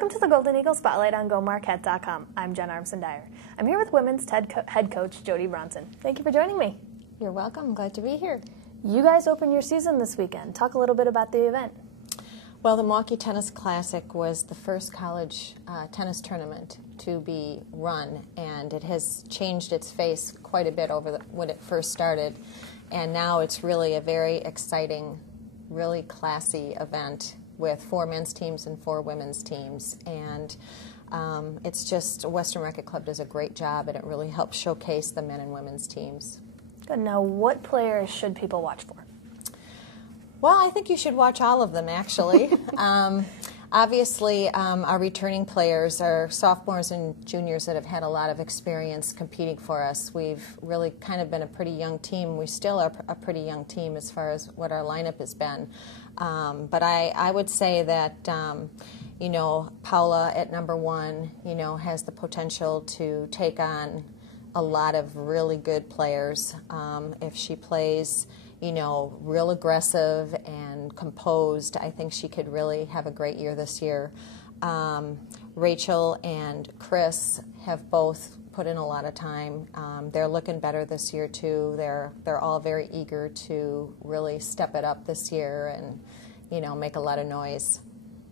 Welcome to the Golden Eagle Spotlight on GoMarquette.com. I'm Jen Armson-Dyer. I'm here with women's head coach Jody Bronson. Thank you for joining me. You're welcome. I'm glad to be here. You guys open your season this weekend. Talk a little bit about the event. Well, the Milwaukee Tennis Classic was the first college tennis tournament to be run, and it has changed its face quite a bit over when it first started. And now it's really a very exciting, really classy event with 4 men's teams and 4 women's teams. And it's just, Western Racquet Club does a great job, and it really helps showcase the men and women's teams. Good. Now, what players should people watch for? Well, I think you should watch all of them, actually. Obviously, our returning players are sophomores and juniors that have had a lot of experience competing for us. We've really kind of been a pretty young team. We still are a pretty young team as far as what our lineup has been. But I would say that, you know, Paula at number 1, you know, has the potential to take on a lot of really good players. If she plays, you know, real aggressive and composed, I think she could really have a great year this year. Rachel and Chris have both put in a lot of time. They're looking better this year too. They're all very eager to really step it up this year and, you know, make a lot of noise.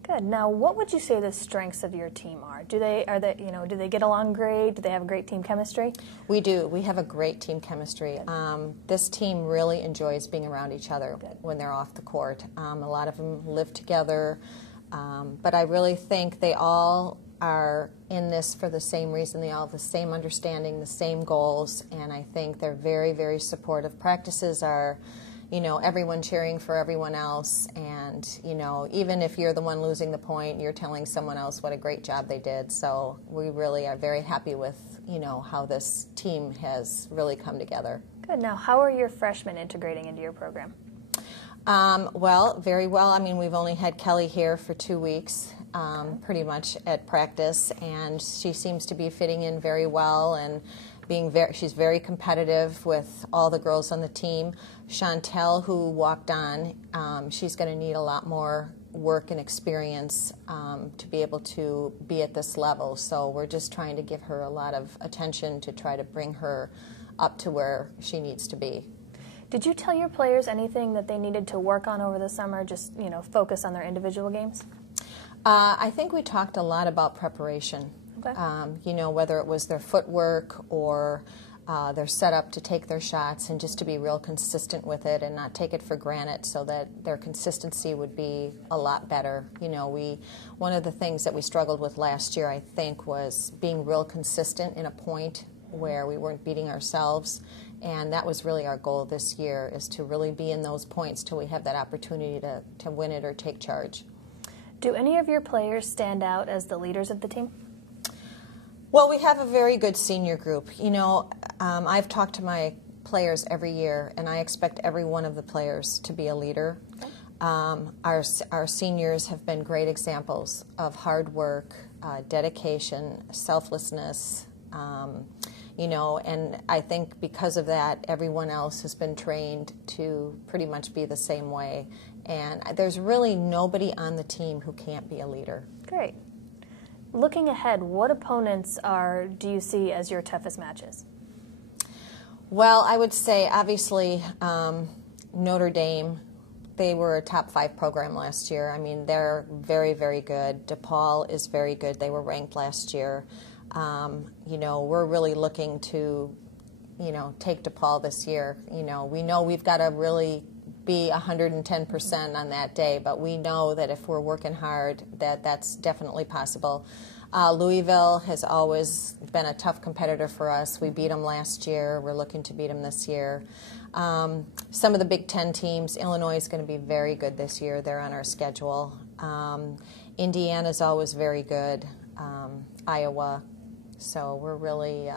Good. Now, what would you say the strengths of your team are? Do they get along great? Do they have a great team chemistry? We do. We have a great team chemistry. This team really enjoys being around each other when they're off the court. A lot of them live together, but I really think they all are in this for the same reason. They all have the same understanding, the same goals, and I think they're very, very supportive. Practices are, you know, everyone cheering for everyone else, and, you know, even if you're the one losing the point, you're telling someone else what a great job they did. So we really are very happy with, you know, how this team has really come together. Good. Now, how are your freshmen integrating into your program? Well, very well. I mean, we've only had Kelly here for 2 weeks, pretty much at practice, and she seems to be fitting in very well, and she's very competitive with all the girls on the team. Chantel, who walked on, she's going to need a lot more work and experience to be able to be at this level. So we're just trying to give her a lot of attention to try to bring her up to where she needs to be. Did you tell your players anything that they needed to work on over the summer, just, you know, focus on their individual games? I think we talked a lot about preparation. Okay. You know, whether it was their footwork or their setup to take their shots, and just to be real consistent with it and not take it for granted, so that their consistency would be a lot better. You know, one of the things that we struggled with last year, I think, was being real consistent in a point where we weren't beating ourselves, and that was really our goal this year, is to really be in those points till we have that opportunity to win it or take charge. Do any of your players stand out as the leaders of the team? Well, we have a very good senior group. You know, I've talked to my players every year, and I expect every one of the players to be a leader. Okay. Our seniors have been great examples of hard work, dedication, selflessness, you know, and I think because of that, everyone else has been trained to pretty much be the same way. And there's really nobody on the team who can't be a leader. Great. Looking ahead, what opponents do you see as your toughest matches? Well, I would say, obviously, Notre Dame. They were a top 5 program last year. I mean, they're very, very good. DePaul is very good. They were ranked last year. You know, we're really looking to, you know, take DePaul this year. You know we've got to really be 110% on that day, but we know that if we're working hard, that's definitely possible. Louisville has always been a tough competitor for us. We beat them last year. We're looking to beat them this year. Some of the Big Ten teams, Illinois is going to be very good this year. They're on our schedule. Indiana is always very good. Iowa. So we're really,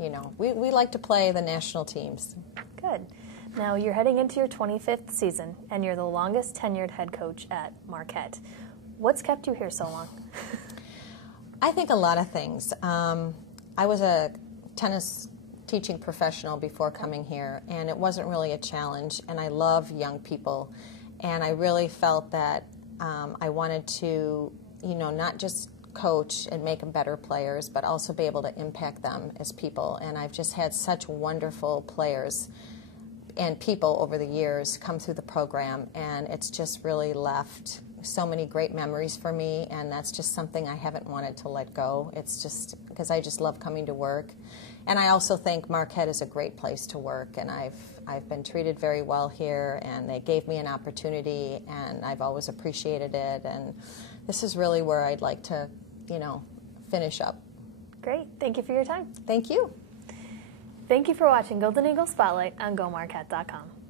you know, we like to play the national teams. Good. Now, you're heading into your 25th season, and you're the longest tenured head coach at Marquette. What's kept you here so long? I think a lot of things. I was a tennis teaching professional before coming here, and it wasn't really a challenge, and I love young people, and I really felt that I wanted to not just coach and make them better players, but also be able to impact them as people. And I've just had such wonderful players and people over the years come through the program, and it's just really left so many great memories for me, and that's just something I haven't wanted to let go. It's just because I just love coming to work. And I also think Marquette is a great place to work, and I've been treated very well here, and they gave me an opportunity, and I've always appreciated it, and this is really where I'd like to, finish up. Great. Thank you for your time. Thank you. Thank you for watching Golden Eagle Spotlight on GoMarquette.com.